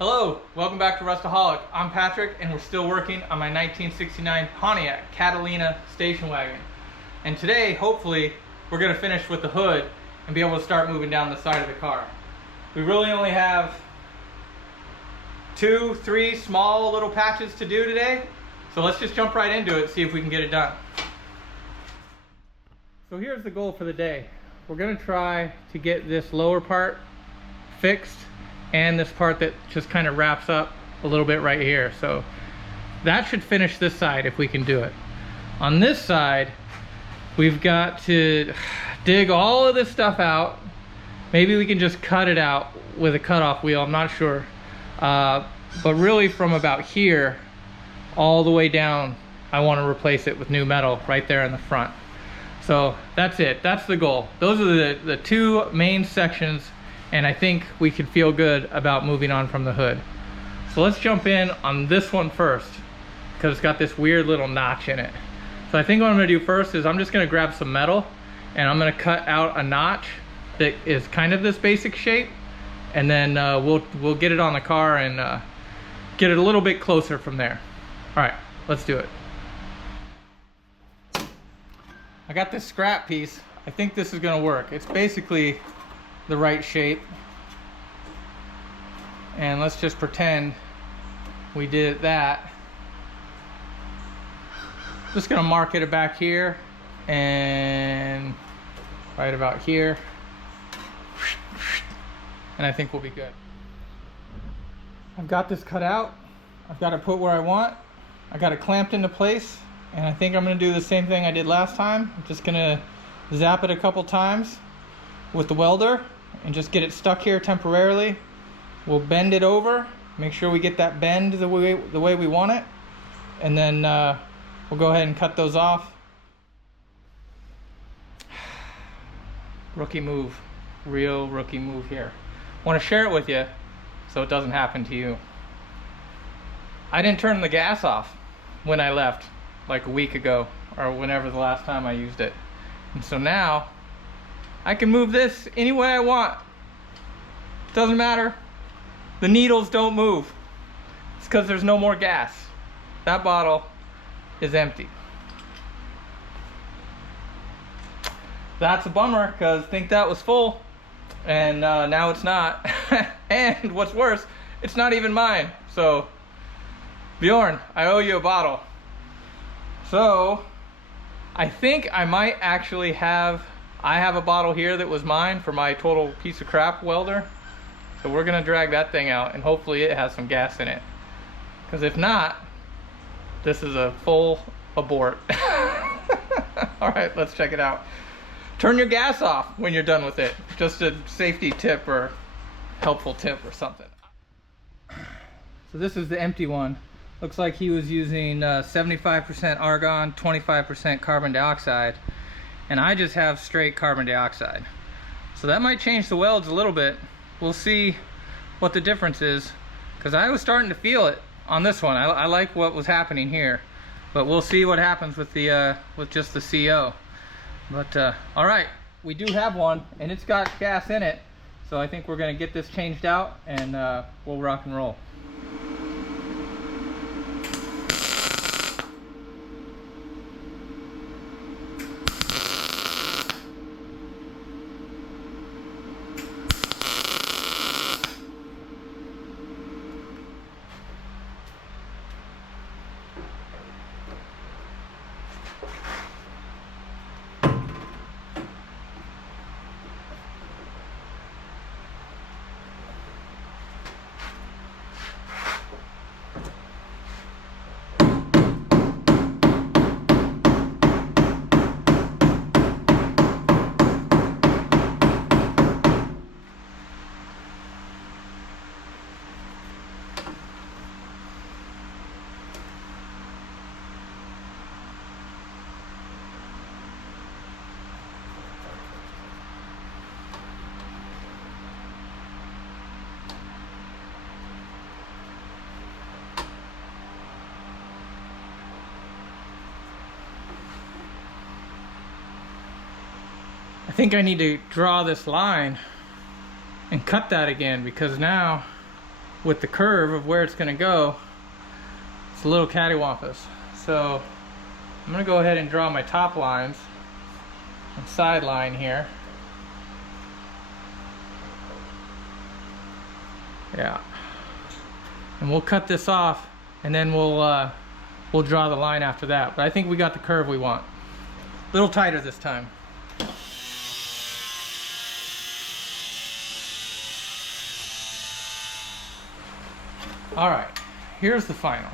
Hello, welcome back to Rustaholic. I'm Patrick and we're still working on my 1969 Pontiac Catalina station wagon. And today, hopefully, we're going to finish with the hood and be able to start moving down the side of the car. We really only have 2-3 small little patches to do today. So let's just jump right into it and see if we can get it done. So here's the goal for the day. We're going to try to get this lower part fixed and this part that just kind of wraps up a little bit right here. So that should finish this side if we can do it. On this side, we've got to dig all of this stuff out. Maybe we can just cut it out with a cutoff wheel, I'm not sure. But really from about here all the way down, I want to replace it with new metal right there in the front. So that's it, that's the goal. Those are the two main sections, and I think we can feel good about moving on from the hood. So let's jump in on this one first, because it's got this weird little notch in it. So I think what I'm gonna do first is I'm just gonna grab some metal and I'm gonna cut out a notch that is kind of this basic shape, and then we'll get it on the car and get it a little bit closer from there. All right, let's do it. I got this scrap piece. I think this is gonna work. It's basically the right shape. And let's just pretend we did that. Just gonna mark it back here and right about here. And I think we'll be good. I've got this cut out. I've got it put where I want. I got it clamped into place. And I think I'm gonna do the same thing I did last time. I'm just gonna zap it a couple times with the welder and just get it stuck here temporarily. We'll bend it over, make sure we get that bend the way we want it, and then we'll go ahead and cut those off. Rookie move, real rookie move here. Want to share it with you so it doesn't happen to you. I didn't turn the gas off when I left, like a week ago or whenever the last time I used it. And so now I can move this any way I want. Doesn't matter. The needles don't move. It's because there's no more gas. That bottle is empty. That's a bummer, because I think that was full and now it's not. And what's worse, it's not even mine. So Bjorn, I owe you a bottle. So I think I might actually have a bottle here that was mine for my total piece of crap welder. So we're gonna drag that thing out and hopefully it has some gas in it. Because if not, this is a full abort. All right, let's check it out. Turn your gas off when you're done with it. Just a safety tip or helpful tip or something. So this is the empty one. Looks like he was using 75% argon, 25% carbon dioxide, and I just have straight carbon dioxide. So that might change the welds a little bit. We'll see what the difference is, because I was starting to feel it on this one. I like what was happening here, but we'll see what happens with the with just the CO. But all right, we do have one, and it's got gas in it, so I think we're gonna get this changed out and we'll rock and roll. I think I need to draw this line and cut that again, because now with the curve of where it's gonna go, it's a little cattywampus. So I'm gonna go ahead and draw my top lines and side line here. Yeah. And we'll cut this off and then we'll draw the line after that. But I think we got the curve we want. A little tighter this time. All right, here's the final.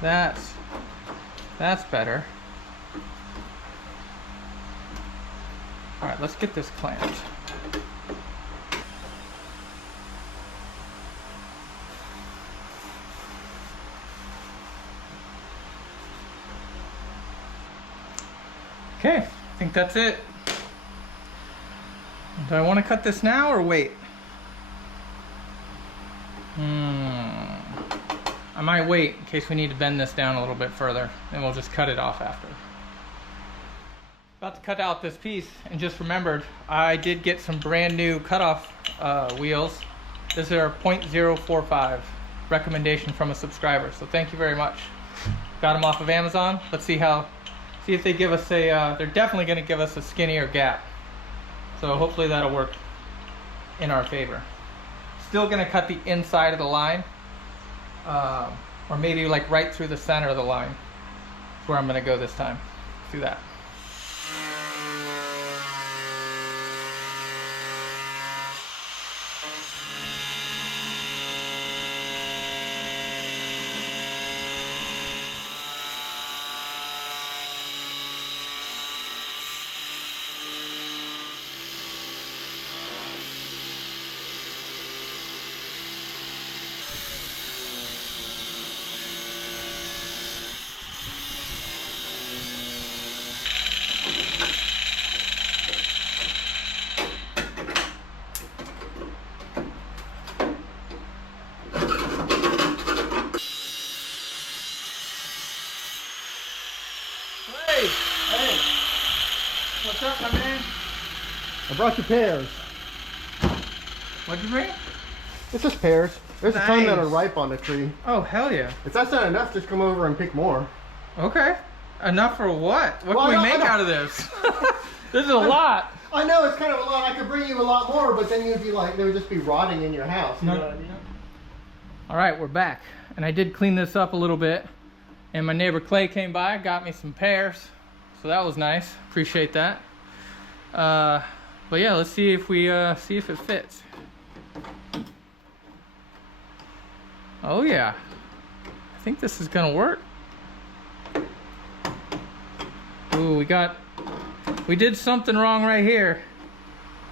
That's better. All right, let's get this clamped. Okay, I think that's it. Do I want to cut this now or wait? I might wait in case we need to bend this down a little bit further, and we'll just cut it off after. About to cut out this piece and just remembered I did get some brand new cutoff wheels. These are .045 recommendation from a subscriber, so thank you very much. Got them off of Amazon. Let's see if they give us a, they're definitely going to give us a skinnier gap. So hopefully that'll work in our favor. Still going to cut the inside of the line, or maybe like right through the center of the line. That's where I'm going to go this time. Let's do that. Hey, what's up, my man? I brought you pears. What'd you bring? It's just pears. There's a ton that are ripe on the tree. Oh, hell yeah. If that's not enough, just come over and pick more. Okay. Enough for what? What can we make out of this? This is a lot. I know, it's kind of a lot. I could bring you a lot more, but then you'd be like, they would just be rotting in your house. You know what I mean? All right, we're back. And I did clean this up a little bit. And my neighbor Clay came by, got me some pears. So that was nice. Appreciate that. But yeah, let's see if it fits. Oh yeah. I think this is gonna work. Ooh, we did something wrong right here,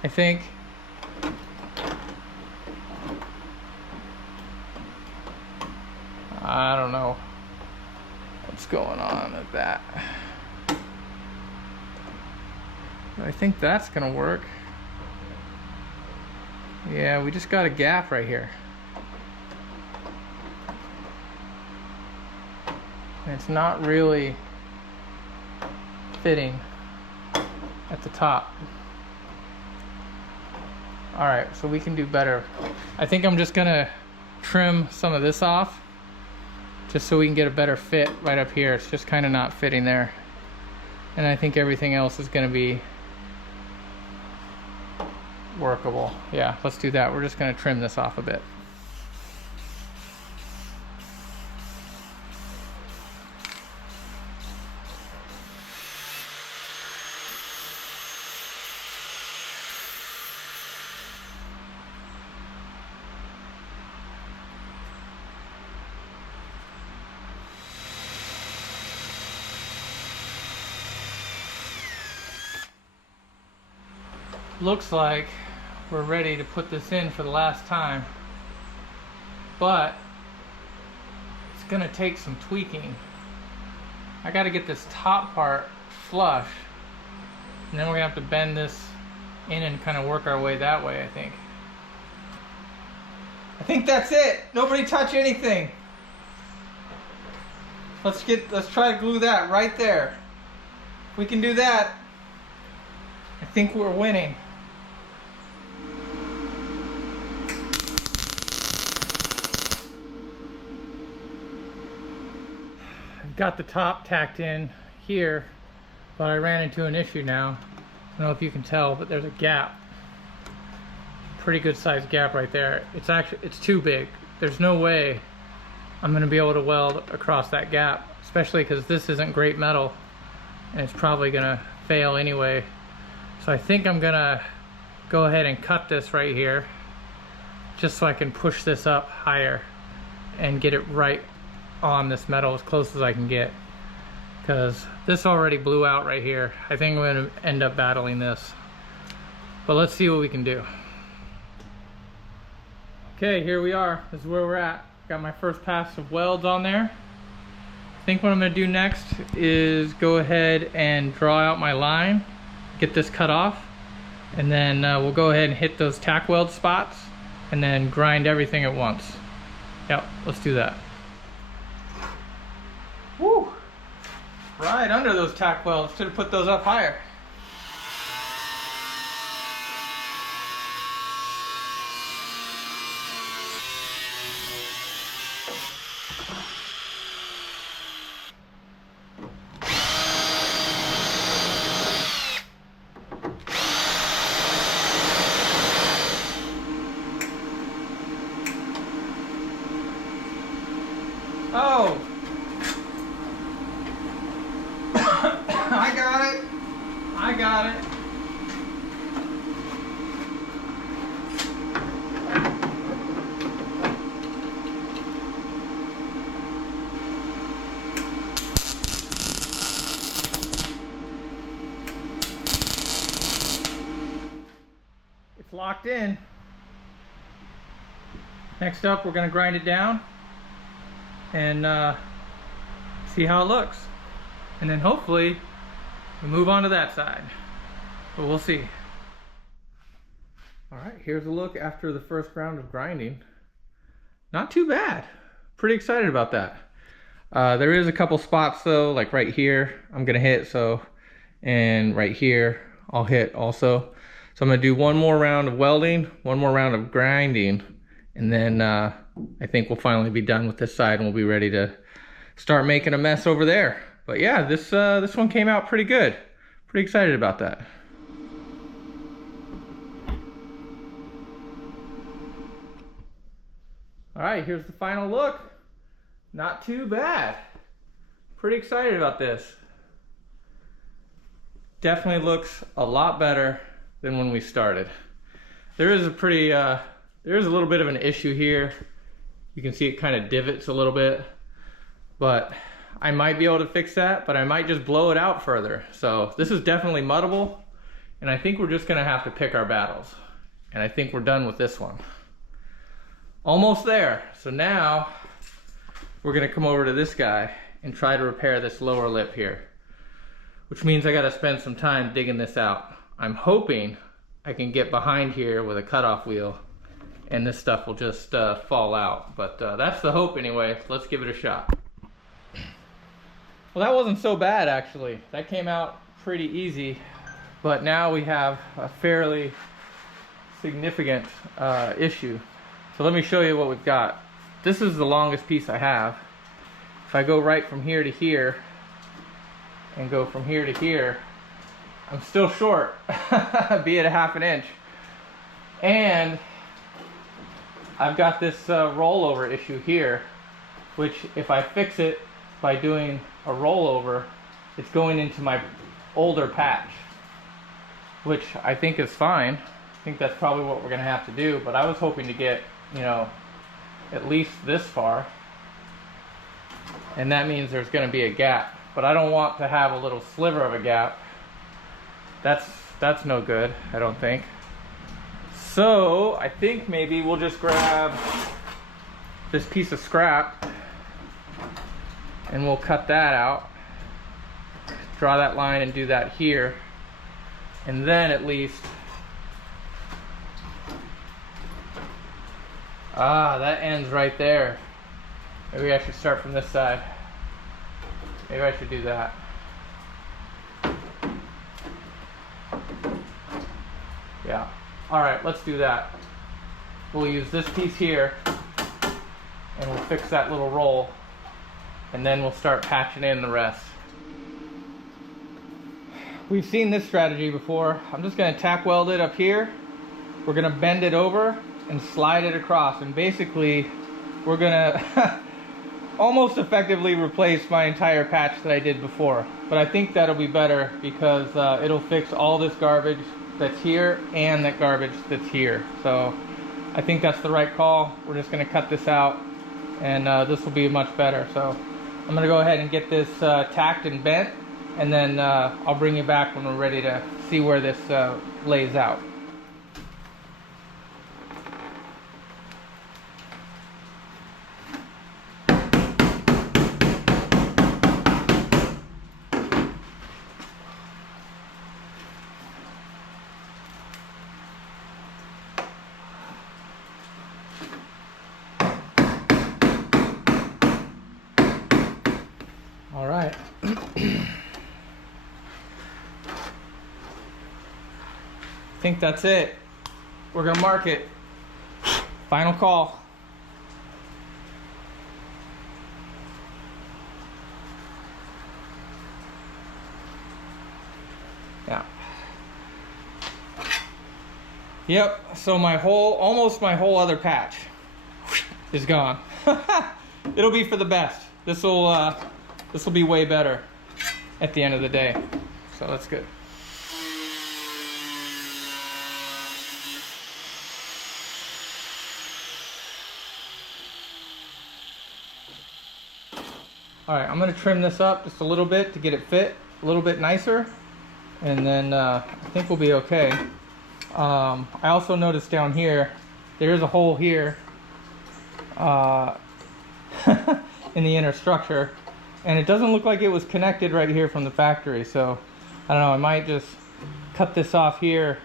I think. I don't know what's going on with that. But I think that's gonna work. Yeah, we just got a gap right here. And it's not really fitting at the top. All right, so we can do better. I think I'm just gonna trim some of this off just so we can get a better fit right up here. It's just kind of not fitting there. And I think everything else is gonna be workable. Yeah, let's do that. We're just gonna trim this off a bit. Looks like we're ready to put this in for the last time, but it's gonna take some tweaking. I gotta get this top part flush, and then we're gonna have to bend this in and kind of work our way that way, I think that's it. Nobody touch anything. Let's try to glue that right there. If we can do that, I think we're winning. got the top tacked in here, but I ran into an issue now. I don't know if you can tell, but there's a gap. Pretty good sized gap right there. It's too big. There's no way I'm gonna be able to weld across that gap, especially because this isn't great metal and it's probably gonna fail anyway. So I think I'm gonna go ahead and cut this right here just so I can push this up higher and get it right on this metal as close as I can get, because this already blew out right here. I think I'm gonna end up battling this, but let's see what we can do. Okay, here we are. This is where we're at. Got my first pass of welds on there. I think what I'm gonna do next is go ahead and draw out my line, get this cut off, and then we'll go ahead and hit those tack weld spots and then grind everything at once. Yep, let's do that. Woo! Right under those tack welds. Should have put those up higher. Oh! I got it! I got it! It's locked in. Next up, we're going to grind it down and see how it looks, and then hopefully we move on to that side, but we'll see. All right, here's a look after the first round of grinding. Not too bad. Pretty excited about that. There is a couple spots though, like right here I'm gonna hit, and right here I'll hit also. So I'm gonna do one more round of welding, one more round of grinding, and then I think we'll finally be done with this side and we'll be ready to start making a mess over there. But yeah, this one came out pretty good. Pretty excited about that. All right, here's the final look. Not too bad. Pretty excited about this. Definitely looks a lot better than when we started. There is a little bit of an issue here. You can see it kind of divots a little bit, but I might be able to fix that, but I might just blow it out further. So this is definitely muddable, and I think we're just gonna have to pick our battles. And I think we're done with this one. Almost there. So now we're gonna come over to this guy and try to repair this lower lip here, which means I gotta spend some time digging this out. I'm hoping I can get behind here with a cutoff wheel and this stuff will just fall out. But that's the hope anyway. Let's give it a shot. Well, that wasn't so bad actually. That came out pretty easy, but now we have a fairly significant issue. So let me show you what we've got. This is the longest piece I have. If I go right from here to here and go from here to here, I'm still short, be it a ½ inch. And I've got this rollover issue here, which if I fix it by doing a rollover, it's going into my older patch, which I think is fine. I think that's probably what we're gonna have to do, but I was hoping to get, you know, at least this far, and that means there's gonna be a gap, but I don't want to have a little sliver of a gap. That's no good, I don't think. So I think maybe we'll just grab this piece of scrap and we'll cut that out, draw that line and do that here, and then at least, that ends right there. Maybe I should start from this side. Maybe I should do that. Yeah. All right, let's do that. We'll use this piece here and we'll fix that little roll and then we'll start patching in the rest. We've seen this strategy before. I'm just gonna tack weld it up here. We're gonna bend it over and slide it across, and basically we're gonna almost effectively replace my entire patch that I did before. But I think that'll be better because it'll fix all this garbage that's here and that garbage that's here. So I think that's the right call. We're just gonna cut this out, and this will be much better. So I'm gonna go ahead and get this tacked and bent, and then I'll bring you back when we're ready to see where this lays out. All right. I think that's it. We're gonna mark it. Final call. Yeah. Yep, so almost my whole other patch is gone. It'll be for the best. This will be way better at the end of the day. So that's good. All right, I'm gonna trim this up just a little bit to get it fit a little bit nicer, and then I think we'll be okay. I also noticed down here, there is a hole here in the inner structure, and it doesn't look like it was connected right here from the factory. So I don't know, I might just cut this off here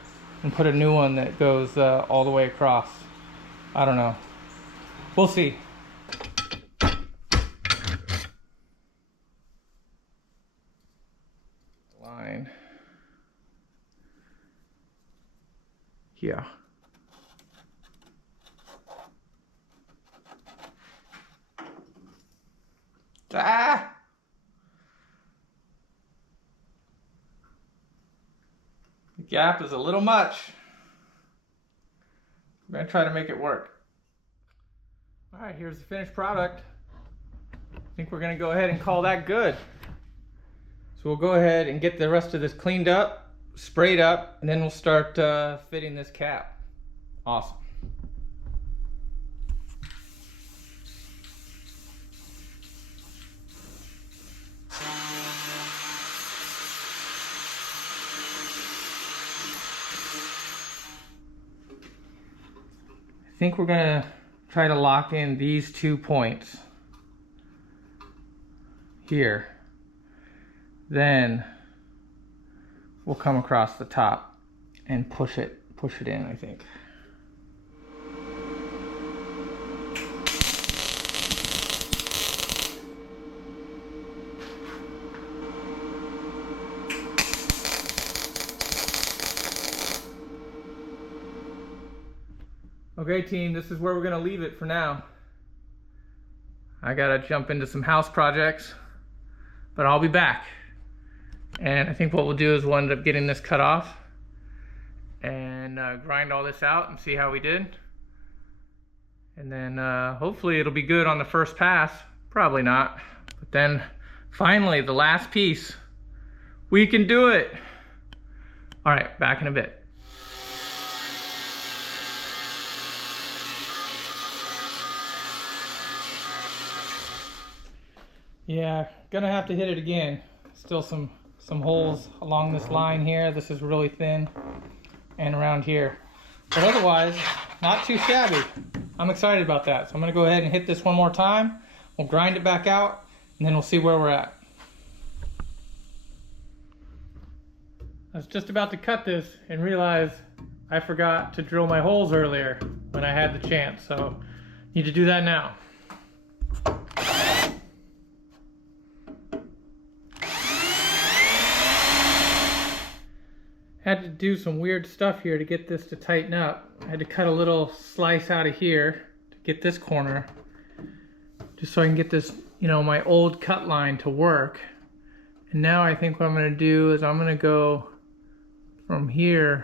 and put a new one that goes all the way across. I don't know, we'll see. Line here. Ah! The gap is a little much. I'm gonna try to make it work. All right, here's the finished product. I think we're gonna go ahead and call that good. So we'll go ahead and get the rest of this cleaned up, sprayed up, and then we'll start fitting this cap. Awesome. I think we're gonna try to lock in these 2 points here. Then we'll come across the top and push it in, I think. Okay team, this is where we're gonna leave it for now. I gotta jump into some house projects, but I'll be back. And I think what we'll do is we'll end up getting this cut off and grind all this out and see how we did. And then hopefully it'll be good on the first pass. Probably not. But then finally, the last piece. We can do it. All right, back in a bit. Yeah, gonna have to hit it again. Still some holes along this line here. This is really thin, and around here. But otherwise, not too shabby. I'm excited about that. So I'm gonna go ahead and hit this one more time. We'll grind it back out, and then we'll see where we're at. I was just about to cut this and realized I forgot to drill my holes earlier when I had the chance. So need to do that now. Had to do some weird stuff here to get this to tighten up. I had to cut a little slice out of here to get this corner, just so I can get this, you know, my old cut line to work. And now I think what I'm gonna do is I'm gonna go from here-ish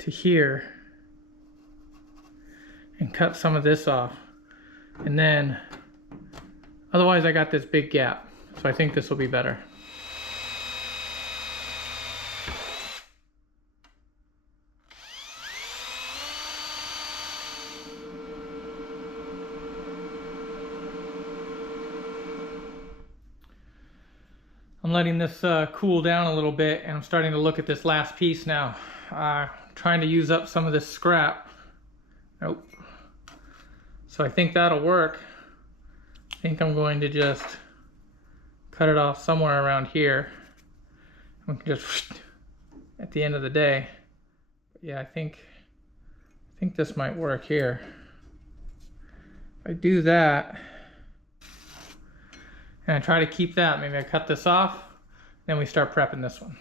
to here and cut some of this off. And then, otherwise I got this big gap. So I think this will be better. I'm letting this cool down a little bit, and I'm starting to look at this last piece now. Trying to use up some of this scrap. Nope. So I think that'll work. I think I'm going to just cut it off somewhere around here. We can just at the end of the day. But yeah, I think this might work here. If I do that, and I try to keep that, maybe I cut this off, then we start prepping this one.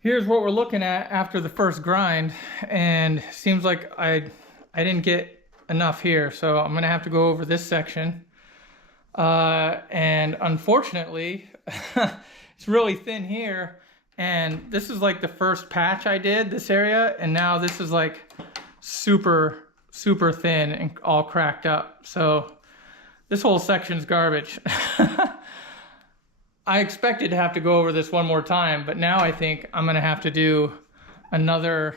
Here's what we're looking at after the first grind, and seems like I didn't get enough here, so I'm gonna have to go over this section. And unfortunately, it's really thin here, and this is like the first patch I did, this area, and now this is like super, super thin and all cracked up. So this whole section's garbage. I expected to have to go over this one more time, but now I think I'm gonna have to do another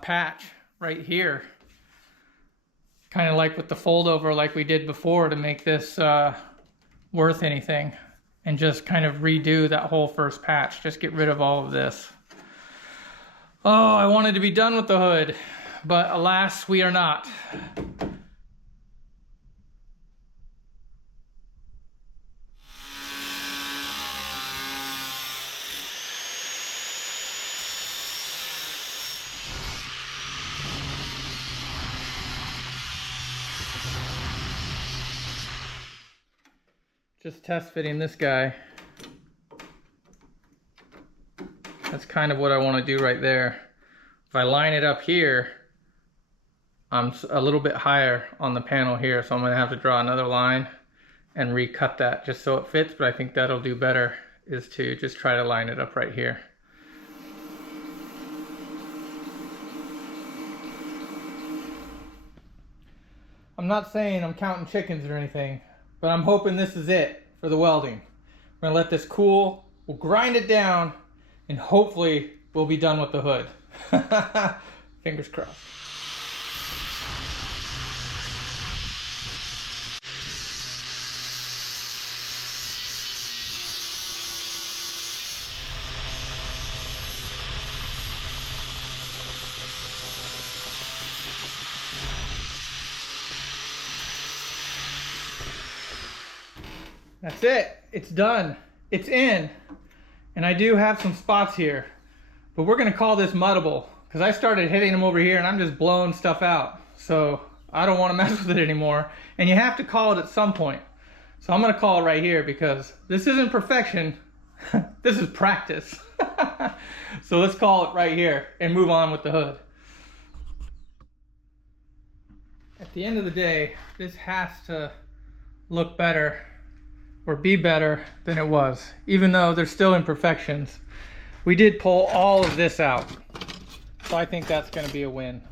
patch right here. Kind of like with the fold over like we did before to make this worth anything. And just kind of redo that whole first patch. Just get rid of all of this. Oh, I wanted to be done with the hood, but alas, we are not. Just test fitting this guy. That's kind of what I want to do right there. If I line it up here, I'm a little bit higher on the panel here, so I'm going to have to draw another line and recut that just so it fits, but I think that'll do better, is to just try to line it up right here. I'm not saying I'm counting chickens or anything, but I'm hoping this is it for the welding. We're gonna let this cool, we'll grind it down, and hopefully we'll be done with the hood. Fingers crossed. That's it. It's done. It's in. And I do have some spots here. But we're going to call this muddable, because I started hitting them over here and I'm just blowing stuff out. So I don't want to mess with it anymore. And you have to call it at some point. So I'm going to call it right here, because this isn't perfection. This is practice. So let's call it right here and move on with the hood. At the end of the day, this has to look better or be better than it was, even though there's still imperfections. We did pull all of this out, so I think that's going to be a win.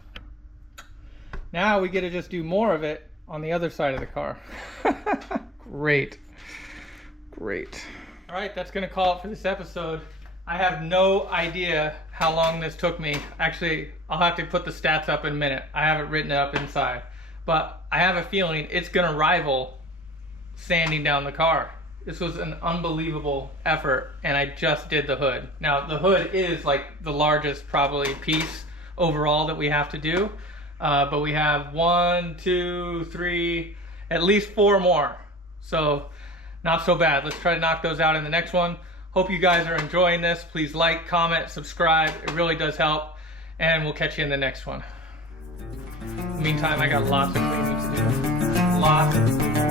Now we get to just do more of it on the other side of the car. Great. All right, that's going to call it for this episode. I have no idea how long this took me. Actually, I'll have to put the stats up in a minute. I have it written up inside, but I have a feeling it's going to rival sanding down the car. This was an unbelievable effort, and I just did the hood. Now, the hood is like the largest probably piece overall that we have to do, but we have 1, 2, 3, at least 4 more. So not so bad. Let's try to knock those out in the next one. Hope you guys are enjoying this. Please like, comment, subscribe. It really does help, and we'll catch you in the next one. In the meantime, I got lots of cleaning to do. Lots of cleaning.